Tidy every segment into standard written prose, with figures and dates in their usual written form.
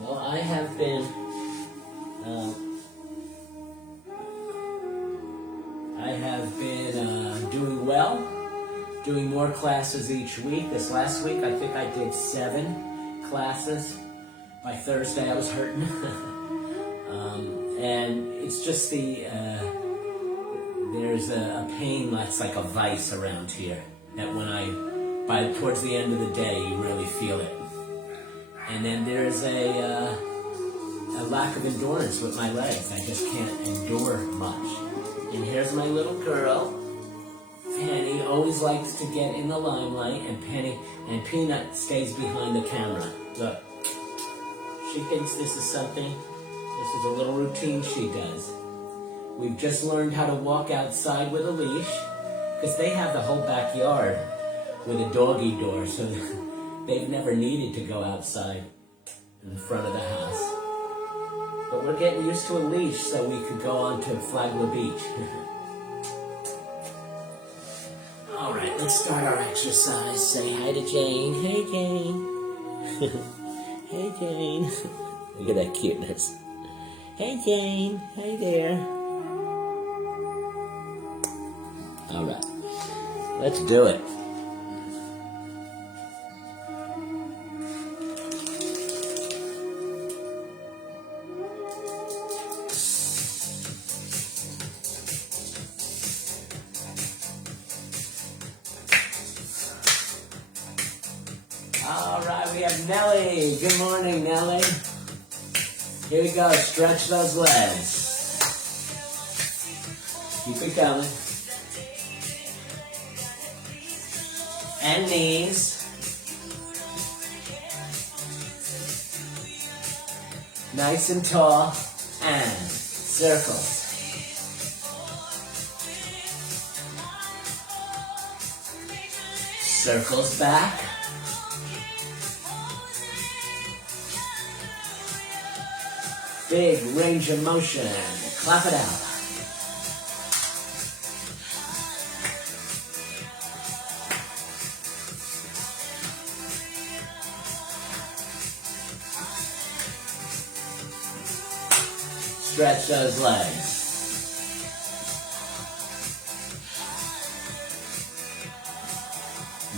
Well, I have been doing well, doing more classes each week. This last week, I think I did 7 classes. By Thursday, I was hurting. And it's just there's a pain that's like a vice around here that towards the end of the day, you really feel it. And then there's a lack of endurance with my legs. I just can't endure much. And here's my little girl, Penny, always likes to get in the limelight, and Peanut stays behind the camera. Look, she thinks this is a little routine she does. We've just learned how to walk outside with a leash, because they have the whole backyard with a doggy door, so they've never needed to go outside in the front of the house. But we're getting used to a leash so we could go on to Flagler Beach. All right, let's start our exercise. Say hi to Jane. Hey, Jane. Hey, Jane. Look at that cuteness. Hey, Jane. Hey there. All right, let's do it. All right, we have Nellie. Good morning, Nellie. Here we go. Stretch those legs. Keep it going. And knees. Nice and tall. And circles. Circles back. Big range of motion. Clap it out. Stretch those legs.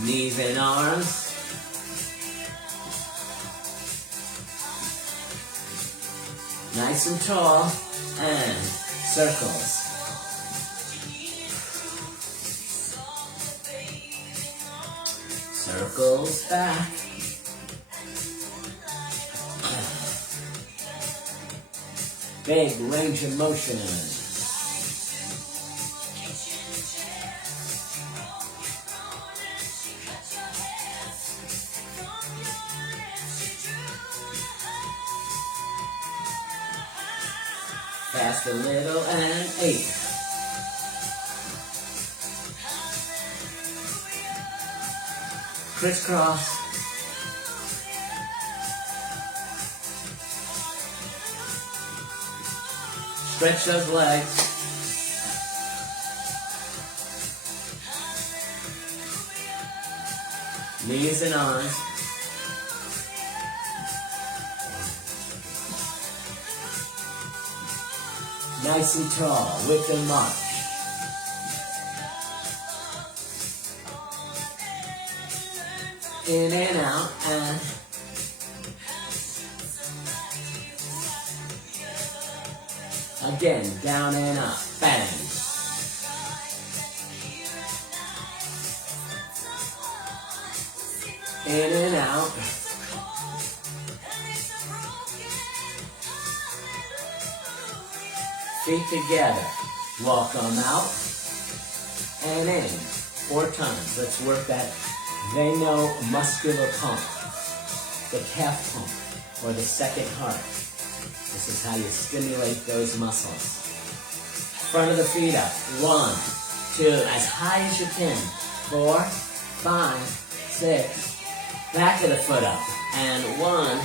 Knees and arms. Nice and tall, and circles. Circles back. Big range of motion. Fast a little and 8. Crisscross. Stretch those legs. Knees and arms. Nice and tall, with the march. In and out, and again, down and up, bang. In and out. Feet together. Walk them out and in. 4 times. Let's work that veno-muscular pump, the calf pump, or the second heart. This is how you stimulate those muscles. Front of the feet up. 1, 2, as high as you can. 4, 5, 6. Back of the foot up. And 1,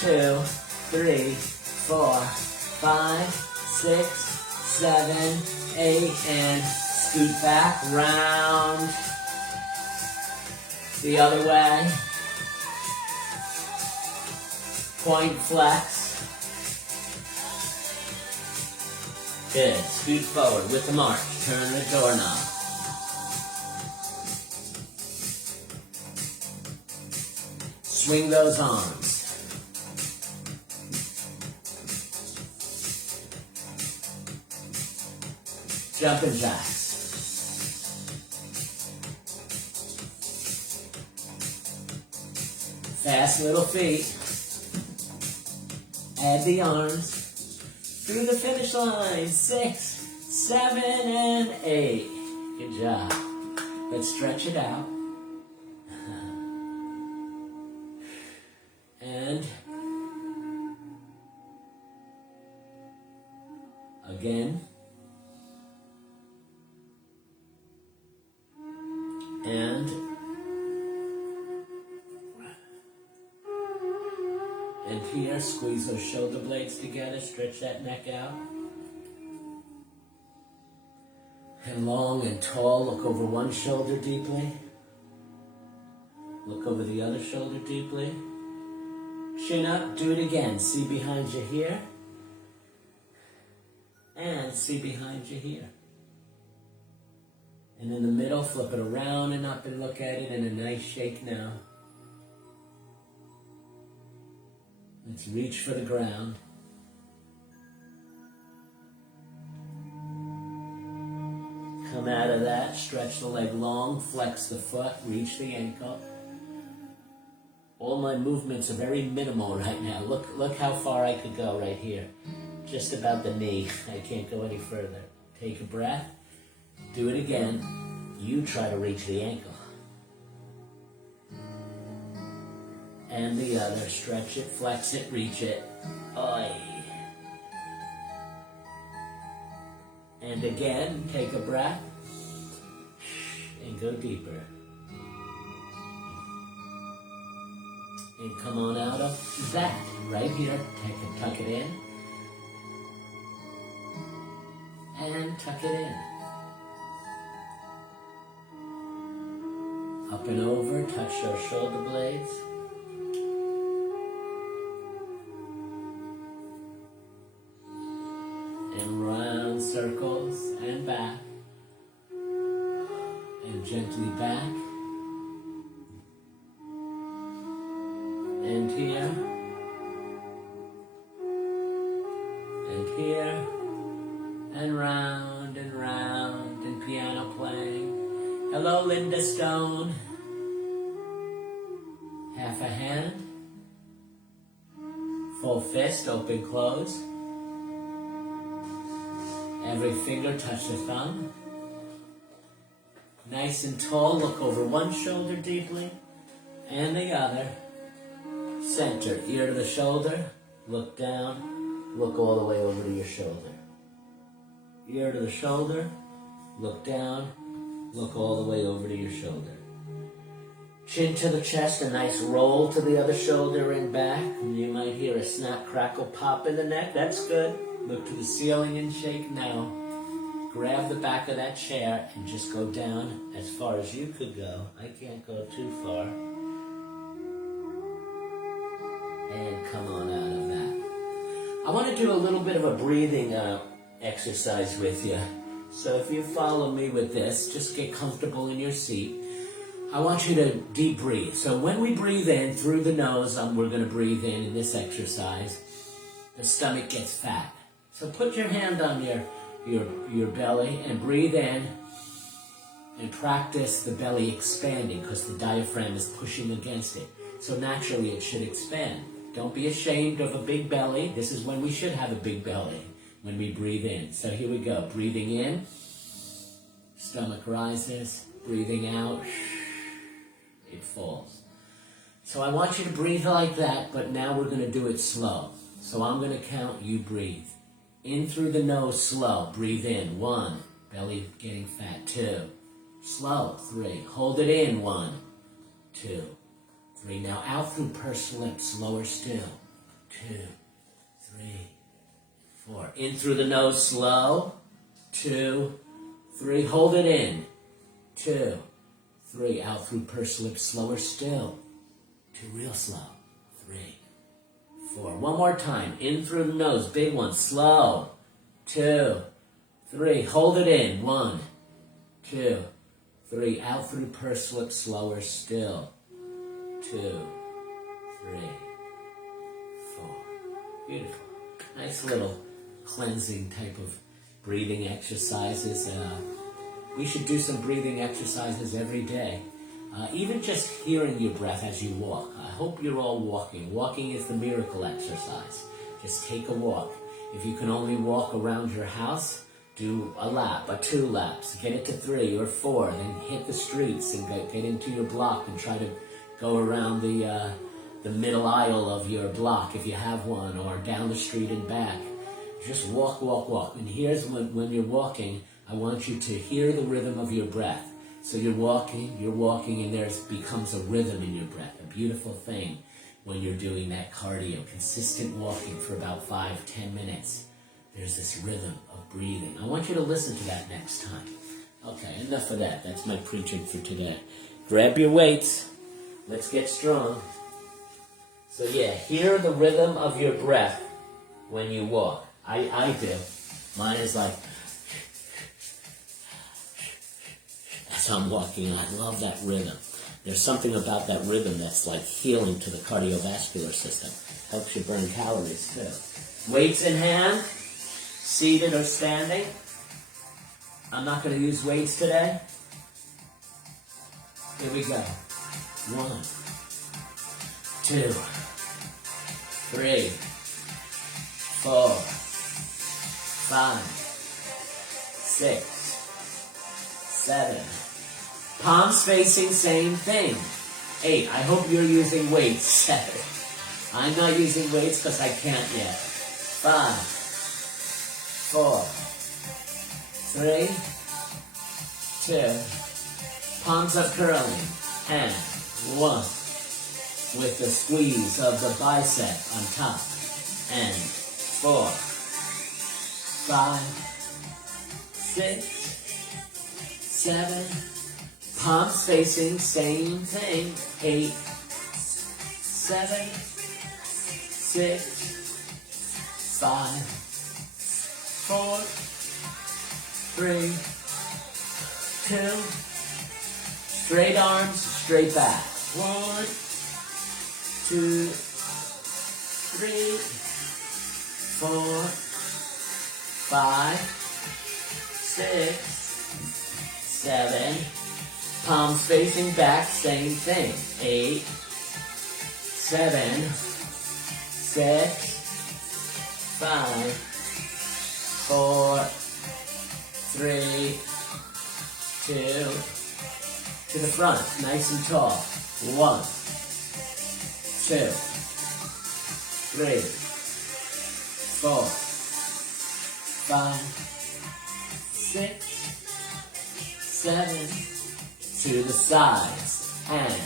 2, 3, 4, 5, 6, 7, 8, and scoot back, round, the other way. Point flex. Good. Scoot forward with the march. Turn the doorknob. Swing those arms. Jumping jacks. Fast little feet. Add the arms. Through the finish line. 6, 7, and 8. Good job. Let's stretch it out. And again. And here, squeeze those shoulder blades together, stretch that neck out. And long and tall, look over one shoulder deeply. Look over the other shoulder deeply. Chin up, do it again. See behind you here. And see behind you here. And in the middle, flip it around and up and look at it in a nice shake now. Let's reach for the ground. Come out of that, stretch the leg long, flex the foot, reach the ankle. All my movements are very minimal right now. Look how far I could go right here. Just about the knee. I can't go any further. Take a breath. Do it again. You try to reach the ankle. And the other. Stretch it, flex it, reach it. Oi. And again, take a breath. And go deeper. And come on out of that. Right here. Tuck it in. And tuck it in. Up and over, touch those shoulder blades. And round circles and back. And gently back. And here. And here. And round and piano playing. Hello, Linda Stone. Half a hand. Full fist, open, close. Every finger touch the thumb. Nice and tall, look over one shoulder deeply and the other. Center, ear to the shoulder, look down, look all the way over to your shoulder. Ear to the shoulder, look down, look all the way over to your shoulder. Chin to the chest, a nice roll to the other shoulder and back. And you might hear a snap, crackle, pop in the neck. That's good. Look to the ceiling and shake now. Grab the back of that chair and just go down as far as you could go. I can't go too far. And come on out of that. I want to do a little bit of a breathing exercise with you. So if you follow me with this, just get comfortable in your seat. I want you to deep breathe. So when we breathe in through the nose, we're going to breathe in this exercise. The stomach gets fat. So put your hand on your belly and breathe in and practice the belly expanding because the diaphragm is pushing against it. So naturally it should expand. Don't be ashamed of a big belly. This is when we should have a big belly, when we breathe in. So here we go. Breathing in, stomach rises. Breathing out, it falls. So I want you to breathe like that, but now we're going to do it slow. So I'm going to count, you breathe. In through the nose, slow. Breathe in. 1. Belly getting fat. 2. Slow. 3. Hold it in. 1, 2, 3. Now out through pursed lips, slower still. 2, 3, 4. In through the nose, slow. 2, 3. Hold it in. 2, 3. Out through pursed lips, slower still. 2, real slow. 3, 4. One more time. In through the nose. Big one. Slow. 2, 3. Hold it in. 1, 2, 3. Out through pursed lips. Slower still. 2, 3, 4. Beautiful. Nice little cleansing type of breathing exercises. We should do some breathing exercises every day. Even just hearing your breath as you walk. I hope you're all walking. Walking is the miracle exercise. Just take a walk. If you can only walk around your house, do a lap, or 2 laps. Get it to 3 or 4. Then hit the streets and get into your block and try to go around the middle aisle of your block if you have one, or down the street and back. Just walk, walk, walk. And here's when you're walking, I want you to hear the rhythm of your breath. So you're walking, and there becomes a rhythm in your breath. A beautiful thing when you're doing that cardio, consistent walking for about 5-10 minutes. There's this rhythm of breathing. I want you to listen to that next time. Okay, enough of that. That's my preaching for today. Grab your weights. Let's get strong. So yeah, hear the rhythm of your breath when you walk. I do. Mine is like, as I'm walking, I love that rhythm. There's something about that rhythm that's like healing to the cardiovascular system. Helps you burn calories too. Weights in hand, seated or standing. I'm not going to use weights today. Here we go. 1, 2, 3, 4, 5, 6, 7. Palms facing, same thing. 8. I hope you're using weights. 7. I'm not using weights because I can't yet. 5, 4, 3, 2. Palms up curling. And 1. With the squeeze of the bicep on top. And 4, 5, 6, 7. Palms facing, same thing. 8, 7, 6, 5, 4, 3, 2. Straight arms, straight back. 1, 2, 3, 4, 5, 6, 7. Palms facing back, same thing. 8, 7, 6, 5, 4, 3, 2. To the front, nice and tall. 1, 2, 3, 4, 5, 6, 7. To the sides. And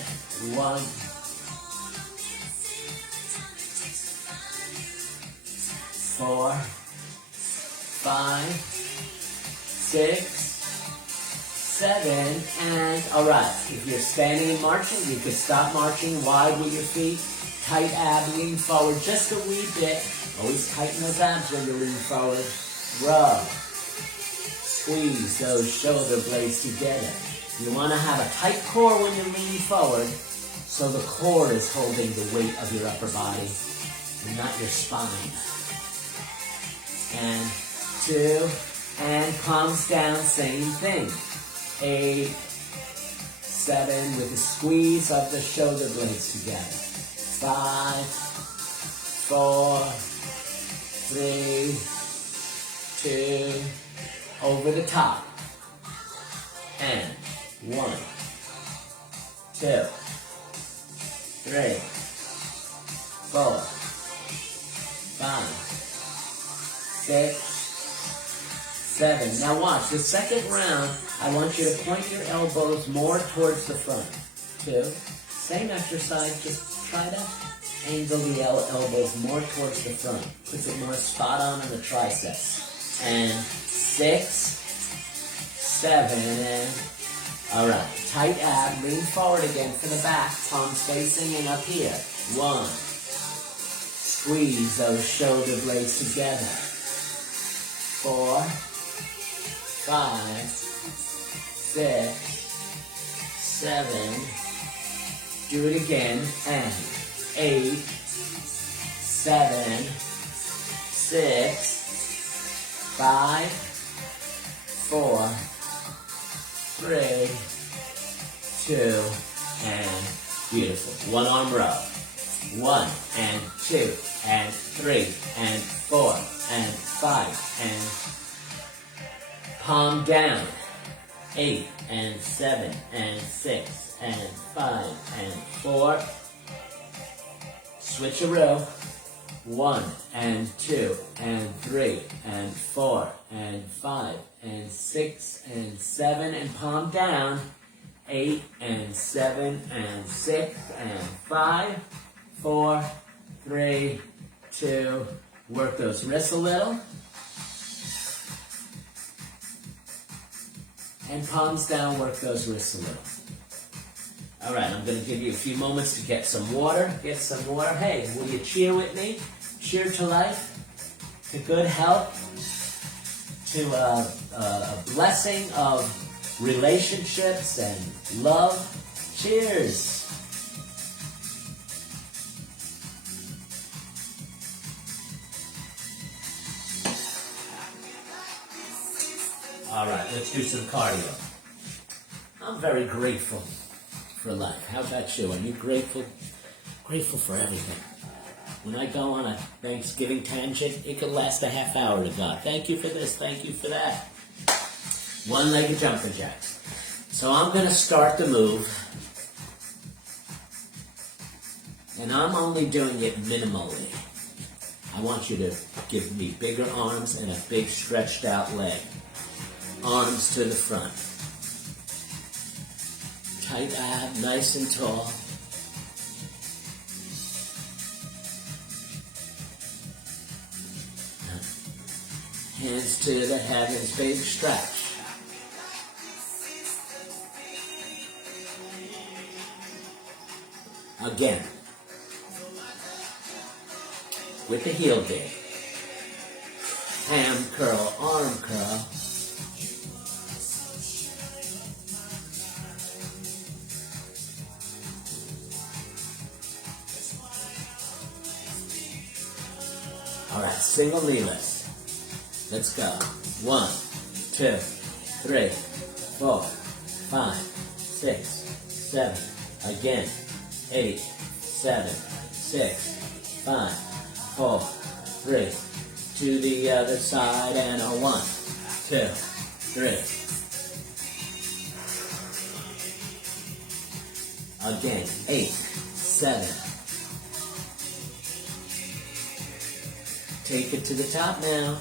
1, 4, 5, 6, 7, and alright. If you're standing and marching, you could stop marching wide with your feet. Tight ab, lean forward just a wee bit. Always tighten those abs when you lean forward. Rub. Squeeze those shoulder blades together. You want to have a tight core when you lean forward, so the core is holding the weight of your upper body, and not your spine. And 2, and palms down, same thing. 8, 7, with a squeeze of the shoulder blades together. 5, 4, 3, 2, over the top. And 1, 2, 3, 4, 5, 6, 7. Now watch, the second round, I want you to point your elbows more towards the front. 2. Same exercise, just try to angle the elbows more towards the front. Puts it more spot on in the triceps. And 6, 7, and alright, tight ab, lean forward again for the back, palms facing and up here. 1, Squeeze those shoulder blades together. 4, 5, 6, 7. Do it again. And 8, 7, 6, 5, 4, 3, 2, and beautiful. One arm row. 1 and 2 and 3 and 4 and 5 and palm down. 8 and 7 and 6 and 5 and 4. Switcheroo. 1 and 2 and 3 and 4 and 5 and 6 and 7 and palm down. 8 and 7 and 6 and 5, 4, 3, 2. Work those wrists a little. And palms down, work those wrists a little. All right, I'm going to give you a few moments to get some water. Get some water. Hey, will you cheer with me? Cheer to life, to good health, to a blessing of relationships and love. Cheers. All right, let's do some cardio. I'm very grateful for life. How about you? Are you grateful? Grateful for everything. When I go on a Thanksgiving tangent, it could last a half hour to God. Thank you for this, thank you for that. One-legged jumping jacks. So I'm going to start the move. And I'm only doing it minimally. I want you to give me bigger arms and a big stretched out leg. Arms to the front. Tight ab, nice and tall. Hands to the heavens, big stretch. Again. With the heel dig. Ham curl, arm curl. All right, single knee lift. Let's go. 1, 2, 3, 4, 5, 6, 7. Again. 8, 7, 6, 5, 4, 3. To the other side and a 1, 2, 3. Again. 8, 7. Take it to the top now.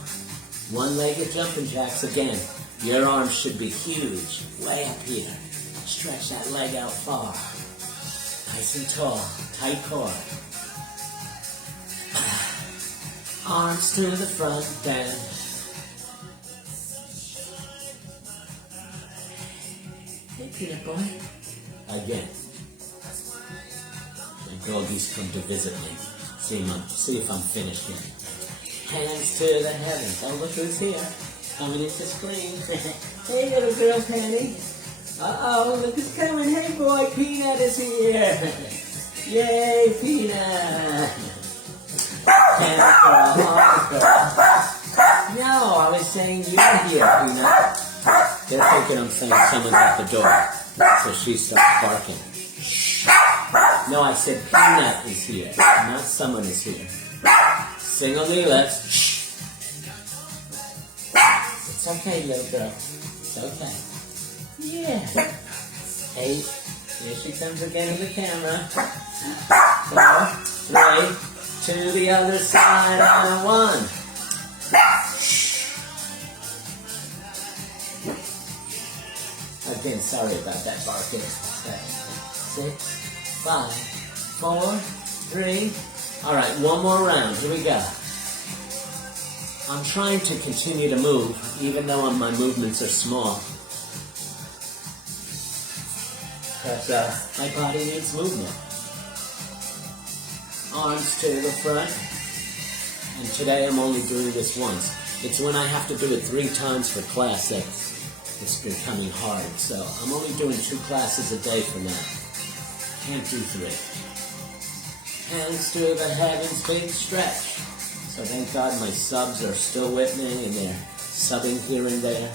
One-legged jumping jacks again. Your arms should be huge, way up here. Stretch that leg out far. Nice and tall, tight core. Arms to the front bend. Hey, peanut boy. Again. The doggies come to visit me. See if I'm finished here. Hands to the heavens. Oh, look who's here. Coming into screen. Hey, little girl, Penny. Uh-oh, look who's coming. Hey, boy, Peanut is here. Yay, Peanut. Hand curl, arm curl. No, I was saying you're here, Peanut. They're thinking I'm saying someone's at the door. So she starts barking. No, I said Peanut is here, not someone is here. Single knee lifts. It's okay, little girl. It's okay. Yeah. 8. Here she comes again to the camera. 4, 3. To the other side on 1. Again, sorry about that barking. 7, 6, 5, 4, 3. All right, one more round. Here we go. I'm trying to continue to move, even though my movements are small. Because my body needs movement. Arms to the front. And today I'm only doing this once. It's when I have to do it 3 times for class that it's becoming hard. So I'm only doing 2 classes a day for now. Can't do 3. Hands to the heavens, big stretch. So thank God my subs are still with me and they're subbing here and there.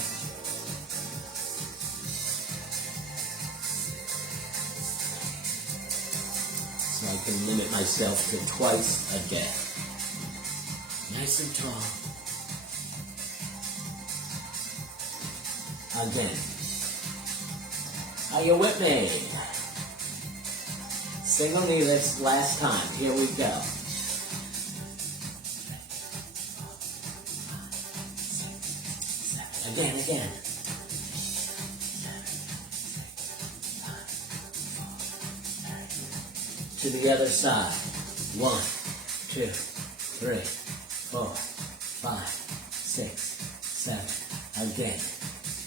So I can limit myself to twice a day. Nice and tall. Again. Are you with me? Single knee lifts last time. Here we go. Again. To the other side. 1, 2, 3, 4, 5, 6, 7. Again.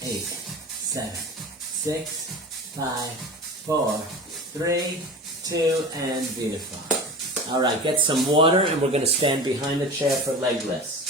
8, 7, 6, 5, 4, 3, 2, and beautiful. All right, get some water, and we're going to stand behind the chair for leg lifts.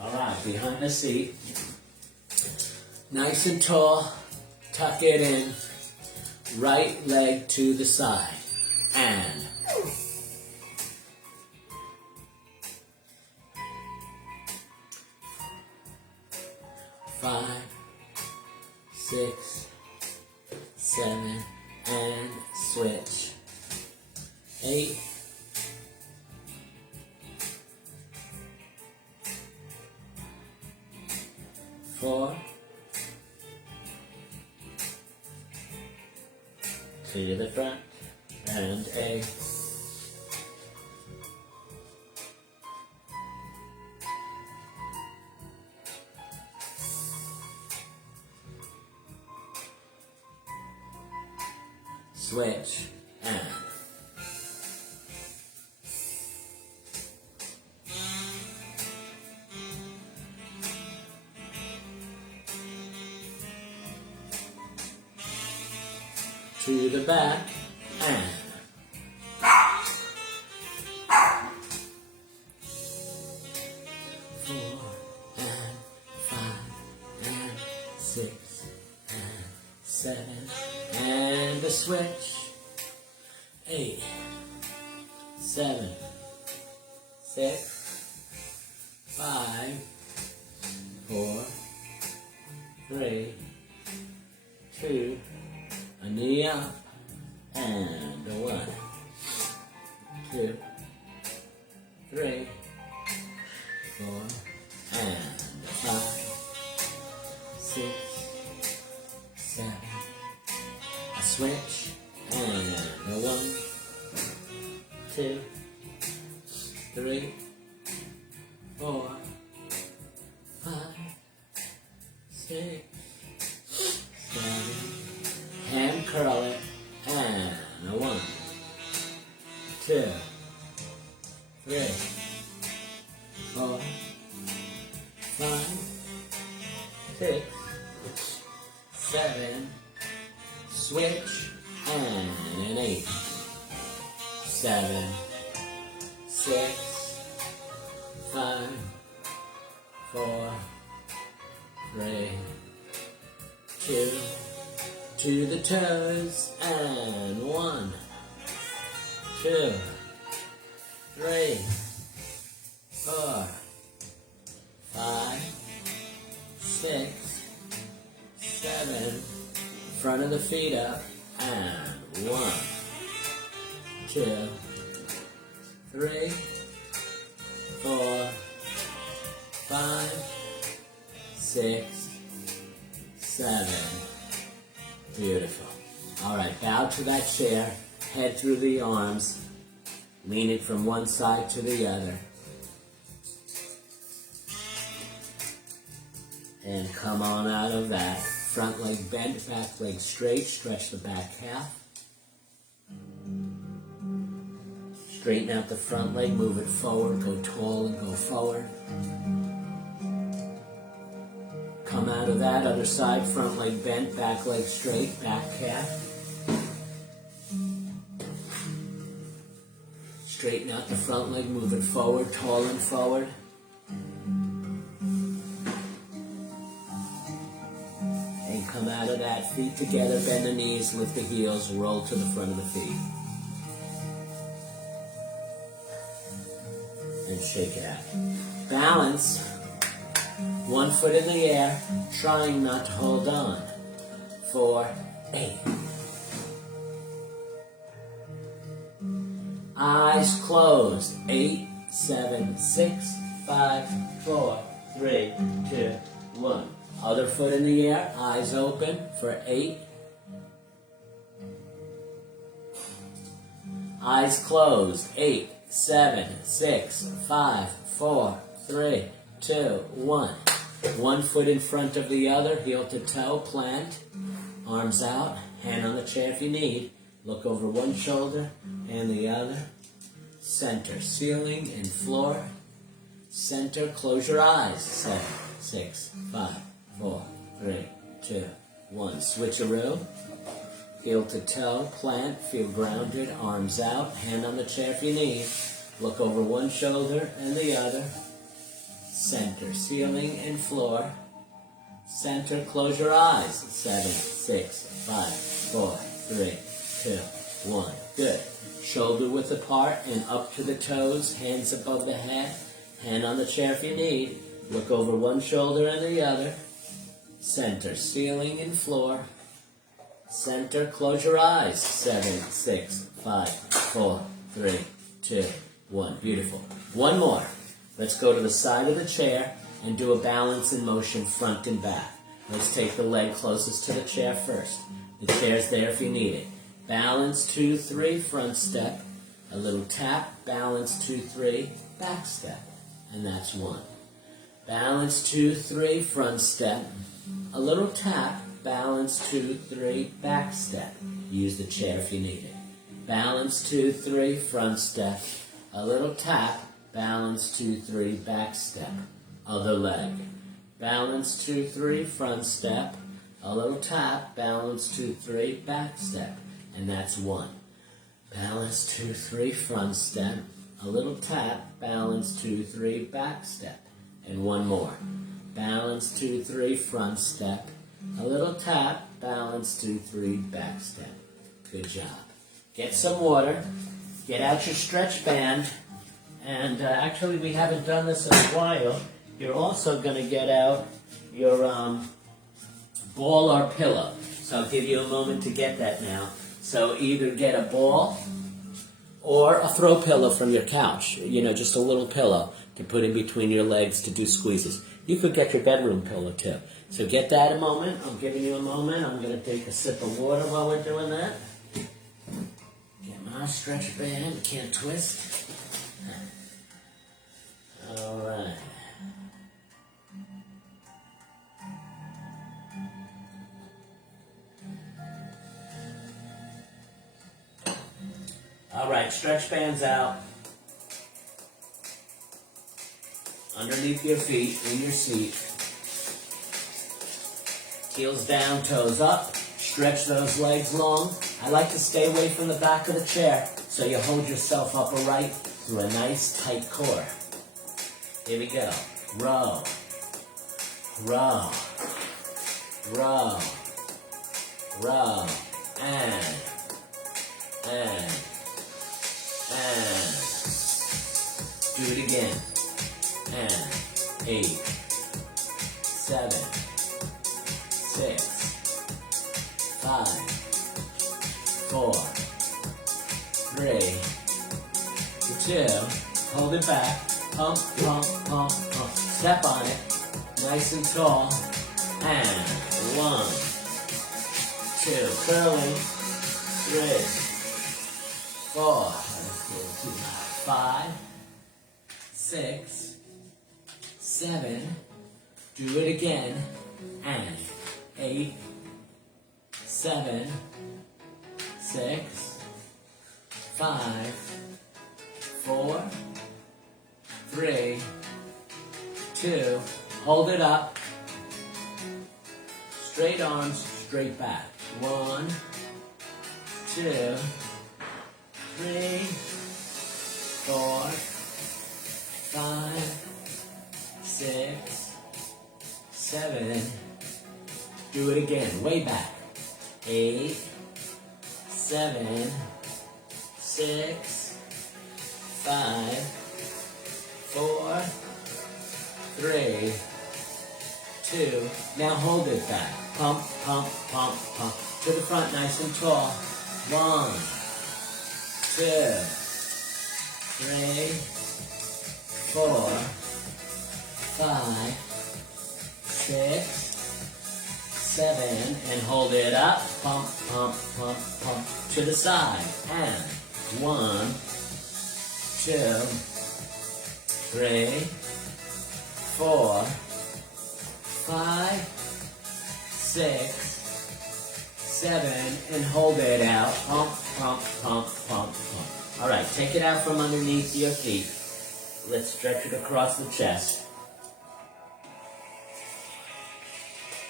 All right, behind the seat. Nice and tall. Tuck it in. Right leg to the side. And 5, 6, 7, and switch. 8, 4, to the front, and 8, switch, and to the back, and 4, and 5, and 6, and 7, and the switch. 8, 7, 6, 5, 4, 3, 2, a knee up, and 1, 2, 3, 4, and 5, 6, 7, a switch, and 1, 2, 3, 4, 5, 6, 7. Hand curl it, and 1, 2, 3, 4, 5, 6, 7, switch, and 8, 7, 6, 5, 4, 3, 2, to the toes, and 1, 2, 3, 4, 5, 6, 7, front of the feet up, and 1, 2, 3, 4, 5, 6, 7. Beautiful. All right, bow to that chair, head through the arms, lean it from one side to the other. And come on out of that Front leg bent, back leg straight. Stretch the back half. Straighten out the front leg, move it forward, go tall and go forward. Come out of that, other side, front leg bent, back leg straight, back calf. Straighten out the front leg, move it forward, tall and forward. And come out of that, feet together, bend the knees, lift the heels, roll to the front of the feet. And shake it out. Balance. One foot in the air, trying not to hold on. 4, 8. Eyes closed. 8, 7, 6, 5, 4, 3, 2, 1. Other foot in the air, eyes open for 8. Eyes closed. 8, 7, 6, 5, 4, 3, 2, 1. One foot in front of the other, heel to toe, plant. Arms out, hand on the chair if you need. Look over one shoulder and the other. Center, ceiling and floor. Center, close your eyes. 7, 6, 5, 4, 3, 2, 1. Switcheroo. Heel to toe, plant, feel grounded, arms out, hand on the chair if you need. Look over one shoulder and the other. Center, ceiling and floor. Center, close your eyes. 7, 6, 5, 4, 3, 2, 1. Good. Shoulder width apart and up to the toes, hands above the head. Hand on the chair if you need. Look over one shoulder and the other. Center, ceiling and floor. Center, close your eyes. 7, 6, 5, 4, 3, 2, 1. Beautiful. One more. Let's go to the side of the chair and do a balance in motion front and back. Let's take the leg closest to the chair first. The chair's there if you need it. Balance, 2, 3, front step. A little tap, balance, 2, 3, back step. And that's 1. Balance, 2, 3, front step. A little tap, balance, 2, 3, back step. Use the chair if you need it. Balance, 2, 3, front step. A little tap, balance, 2, 3, back step. Other leg. Balance, 2, 3, front step. A little tap, balance, 2, 3, back step. And that's 1. Balance, 2, 3, front step. A little tap, balance, 2, 3, back step. And one more. Balance, 2, 3, front step. A little tap, balance, 2, 3, back step. Good job. Get some water. Get out your stretch band. And actually, we haven't done this in a while. You're also going to get out your ball or pillow. So I'll give you a moment to get that now. So either get a ball or a throw pillow from your couch. You know, just a little pillow to put in between your legs to do squeezes. You could get your bedroom pillow too. So get that a moment. I'm giving you a moment. I'm going to take a sip of water while we're doing that. Get my stretch band. Can't twist. All right. All right, stretch bands out. Underneath your feet, in your seat. Heels down, toes up. Stretch those legs long. I like to stay away from the back of the chair so you hold yourself upright through a nice tight core. Here we go. Row. Row. Row. Row. And. Do it again. And 8, 7, 6, 5, 4, 3, 2. Hold it back. Pump, pump, pump, pump. Step on it. Nice and tall. And 1, 2. Curling. 3, 4, 5, 6, 7. Do it again. And 8, 7, 6, 5, 4, 3, 2, hold it up. Straight arms, straight back. 1, 2, 3, 4, 5, 6, 7. Do it again, way back. 8, 7, 6, 5, 4, 3, 2. Now hold it back. Pump, pump, pump, pump. To the front, nice and tall. 1, 2, 3, 4, 5, 6, 7, and hold it up. Pump, pump, pump, pump. To the side. And 1, 2, 3, 4, 5, 6, 7, and hold it out. Pump, pump, pump, pump, pump. All right, take it out from underneath your feet. Let's stretch it across the chest.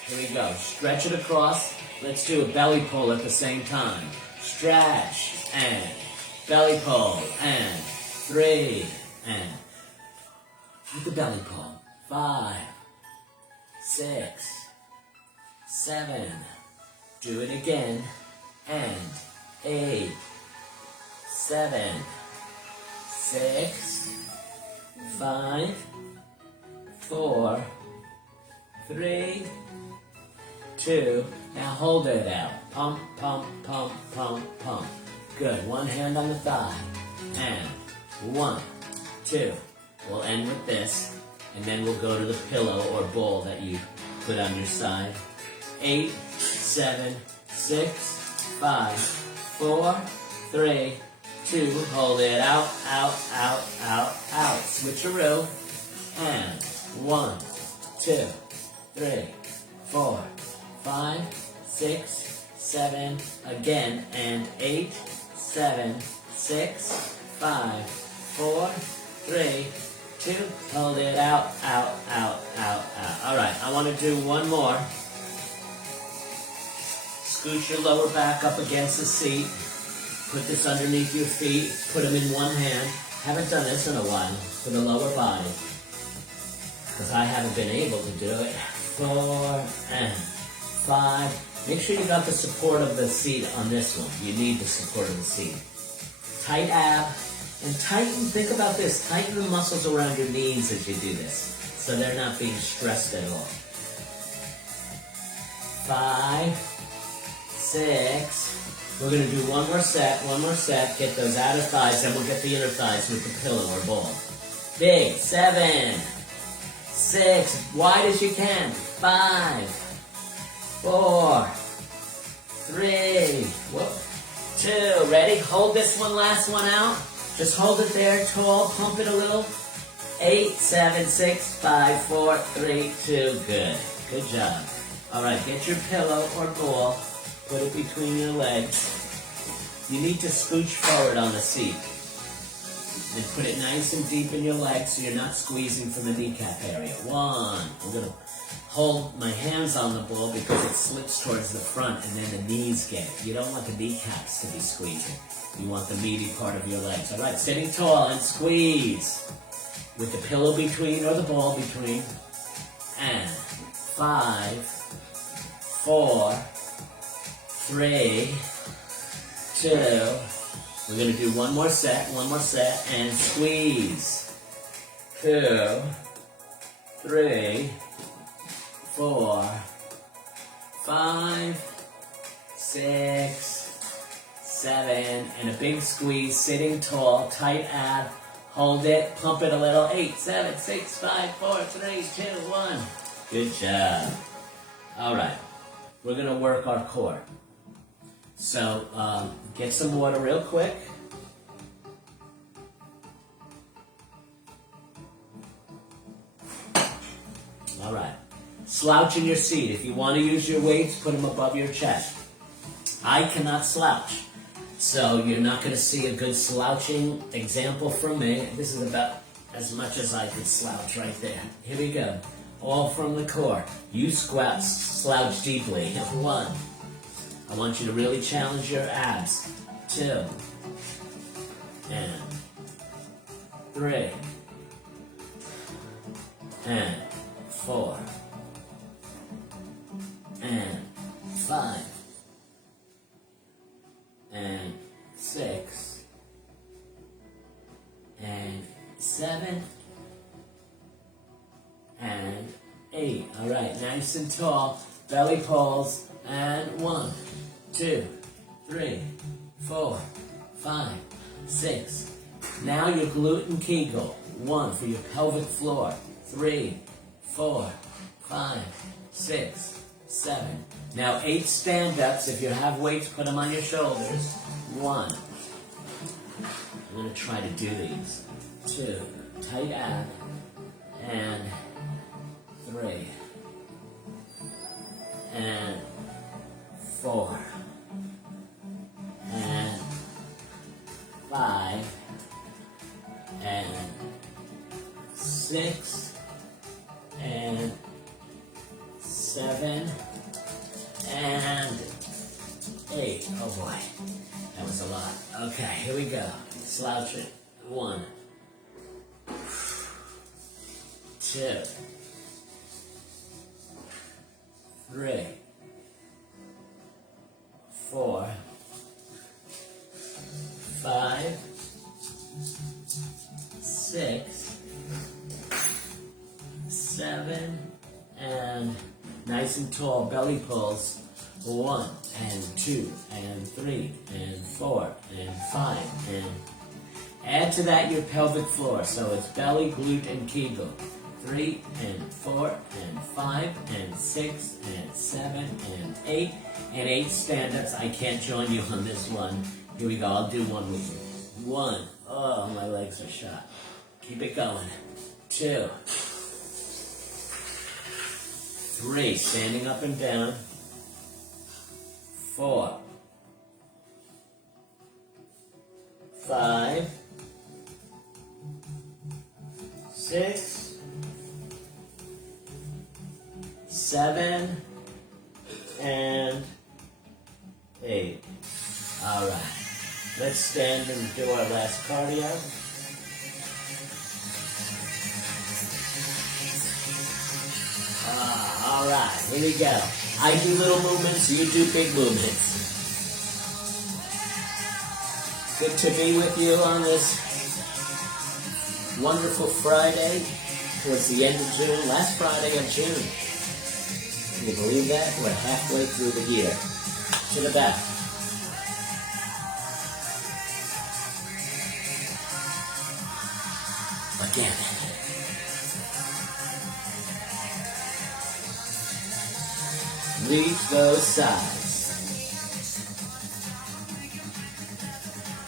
Here we go. Stretch it across. Let's do a belly pull at the same time. Stretch, and belly pull, and 3, and with the belly pull. 5, 6, 7. Do it again. And 8, 7, 6, 5, 4, 3, 2. Now hold it out. Pump, pump, pump, pump, pump. Good. One hand on the thigh. And 1, 2. We'll end with this. And then we'll go to the pillow or ball that you put on your side. 8, 7, 6, 5, 4, 3, 2. Hold it out, out, out, out, out. Switcheroo. And 1, 2, 3, 4, 5, 6, 7. Again. And 8, 7, 6, 5, 4, 3, 2. Hold it out, out, out, out, out. All right, I want to do one more. Scoot your lower back up against the seat. Put this underneath your feet. Put them in one hand. Haven't done this in a while for the lower body, because I haven't been able to do it. 4 and 5. Make sure you got the support of the seat on this one. You need the support of the seat. Tight ab. And tighten, think about this, tighten the muscles around your knees as you do this, so they're not being stressed at all. 5, 6, we're going to do one more set, get those outer thighs, then we'll get the inner thighs with the pillow or ball. Big, 7, 6, wide as you can, 5, 4, 3, 2, ready? Hold this one, last one out. Just hold it there, tall, pump it a little. 8, 7, 6, 5, 4, 3, 2, good. Good job. All right, get your pillow or ball, put it between your legs. You need to scooch forward on the seat. And put it nice and deep in your legs so you're not squeezing from the kneecap area. 1, I'm gonna hold my hands on the ball because it slips towards the front and then the knees get it. You don't want the kneecaps to be squeezing. You want the meaty part of your legs. All right, sitting tall and squeeze. With the pillow between or the ball between. And 5, 4, 3, 2. We're going to do one more set, and squeeze. 2, 3, 4, 5, 6, 7, and a big squeeze, sitting tall, tight ab, hold it, pump it a little. 8, 7, 6, 5, 4, 3, 2, 1. Good job. All right, we're going to work our core. So get some water real quick. All right. Slouch in your seat. If you want to use your weights, put them above your chest. I cannot slouch, so you're not going to see a good slouching example from me. This is about as much as I could slouch right there. Here we go. All from the core. You squat, slouch deeply. 1. I want you to really challenge your abs. 2. And 3. And 4. And 5. And 6. And 7. And 8. All right, nice and tall. Belly pulls. And 1, 2, 3, 4, 5, 6. Now your glute and Kegel. 1 for your pelvic floor. 3, 4, 5, 6, 7. Now 8 stand-ups. If you have weights, put them on your shoulders. 1. I'm going to try to do these. 2. Tight ab. And 3. And 4. And 5. And 6. And 7. And 8. Oh boy, that was a lot. Okay, here we go. Slouch it. 1, 2, 3, 4, 5, 6, 7, and nice and tall belly pulls. 1 and 2 and 3 and 4 and 5 and add to that your pelvic floor. So it's belly, glute, and Kegel. 3 and 4 and 5 and 6 and 7 and 8 and 8 stand-ups. I can't join you on this one. Here we go. I'll do one with you. 1. Oh, my legs are shot. Keep it going. 2. 3. Standing up and down. 4. 5. 6. 7. And 8. All right. Let's stand and do our last cardio. All right. Here we go. I do little movements, you do big movements. Good to be with you on this wonderful Friday towards the end of June, last Friday of June. Can you believe that? We're halfway through the year. To the back. Again. Reach those sides.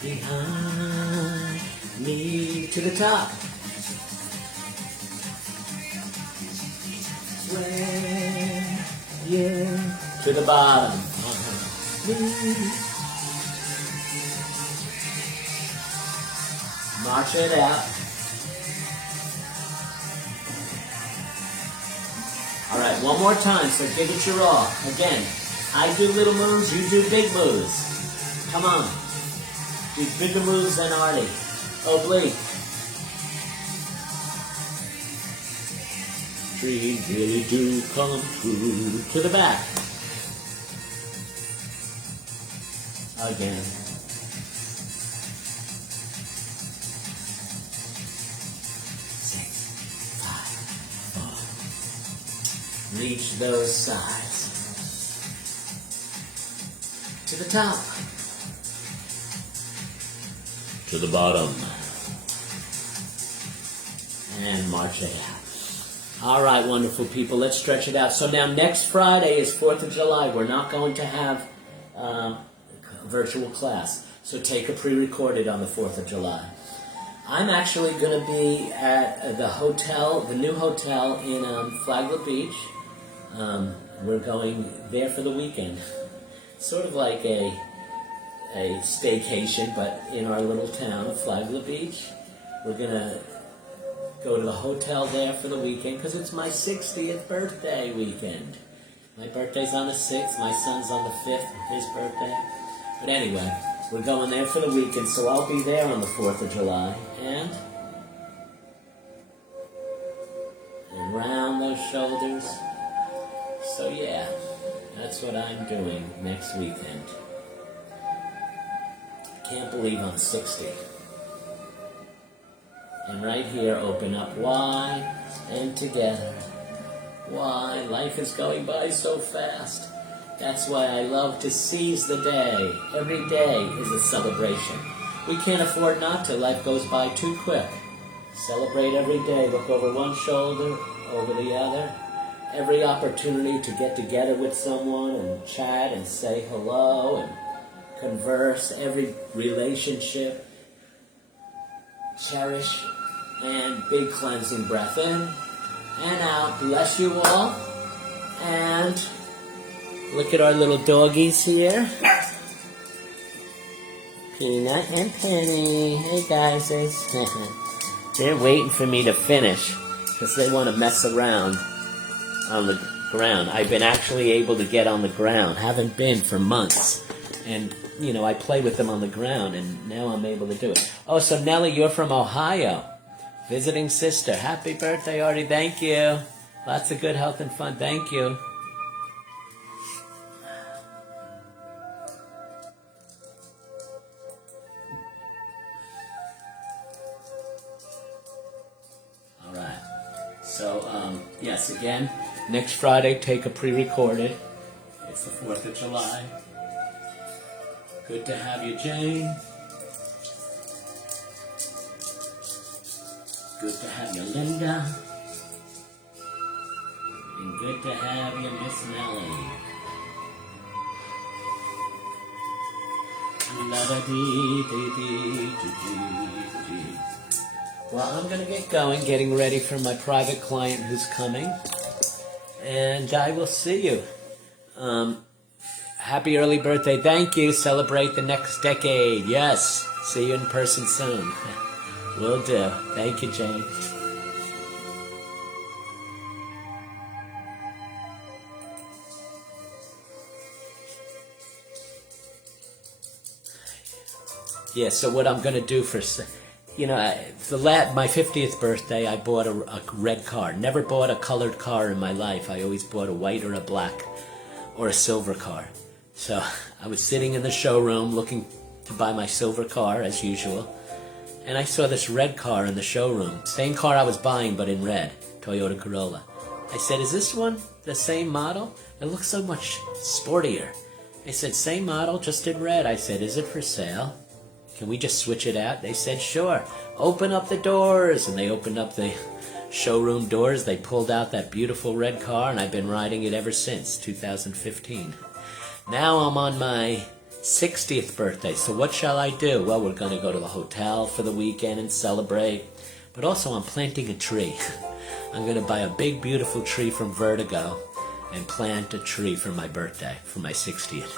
Behind me to the top. Where you to the bottom. March it out. All right, one more time, so give it your all. Again, I do little moves, you do big moves. Come on. Do bigger moves than Artie. Oblique. Dreams really do come true. To the back. Again. 6, 5, 4. Reach those sides. To the top. To the bottom. And march it out. All right, wonderful people. Let's stretch it out. So now next Friday is 4th of July. We're not going to have a virtual class. So take a pre-recorded on the 4th of July. I'm actually going to be at the hotel, the new hotel in Flagler Beach. We're going there for the weekend. Sort of like a staycation, but in our little town of Flagler Beach. We're gonna go to the hotel there for the weekend because it's my 60th birthday weekend. My birthday's on the 6th, my son's on the 5th, his birthday. But anyway, we're going there for the weekend, so I'll be there on the 4th of July. And round those shoulders. So yeah, that's what I'm doing next weekend. Can't believe I'm 60. And right here, open up wide and together. Why? Life is going by so fast. That's why I love to seize the day. Every day is a celebration. We can't afford not to. Life goes by too quick. Celebrate every day. Look over one shoulder, over the other. Every opportunity to get together with someone and chat and say hello and converse. Every relationship. Cherish. And big cleansing breath in and out. Bless you all. And look at our little doggies here. Peanut and Penny. Hey guys, they're waiting for me to finish because they want to mess around on the ground. I've been actually able to get on the ground. Haven't been for months. And, you know, I play with them on the ground and now I'm able to do it. Oh, so Nellie, you're from Ohio. Visiting sister. Happy birthday, Artie. Thank you. Lots of good health and fun. Thank you. All right. So, yes, again, next Friday, take a pre-recorded. It's the 4th of July. Good to have you, Jane. Good to have you, Linda. And good to have you, Miss Nellie. La-da-dee-dee-dee-dee-dee. Well, I'm going to get going, getting ready for my private client who's coming. And I will see you. Happy early birthday. Thank you. Celebrate the next decade. Yes. See you in person soon. Will do. Thank you, Jane. Yeah, so what I'm going to do for, you know, my 50th birthday, I bought a red car. Never bought a colored car in my life. I always bought a white or a black or a silver car. So I was sitting in the showroom looking to buy my silver car, as usual. And I saw this red car in the showroom. Same car I was buying, but in red. Toyota Corolla. I said, is this one the same model? It looks so much sportier. They said, same model, just in red. I said, is it for sale? Can we just switch it out? They said, sure. Open up the doors. And they opened up the showroom doors. They pulled out that beautiful red car, and I've been riding it ever since, 2015. Now I'm on my 60th birthday, so what shall I do? Well, we're going to go to the hotel for the weekend and celebrate, but also I'm planting a tree. I'm going to buy a big, beautiful tree from Vertigo and plant a tree for my birthday, for my 60th.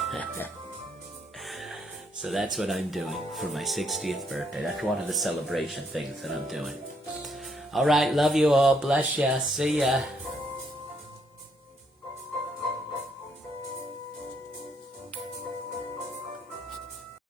So that's what I'm doing for my 60th birthday. That's one of the celebration things that I'm doing. All right, love you all. Bless ya. See ya.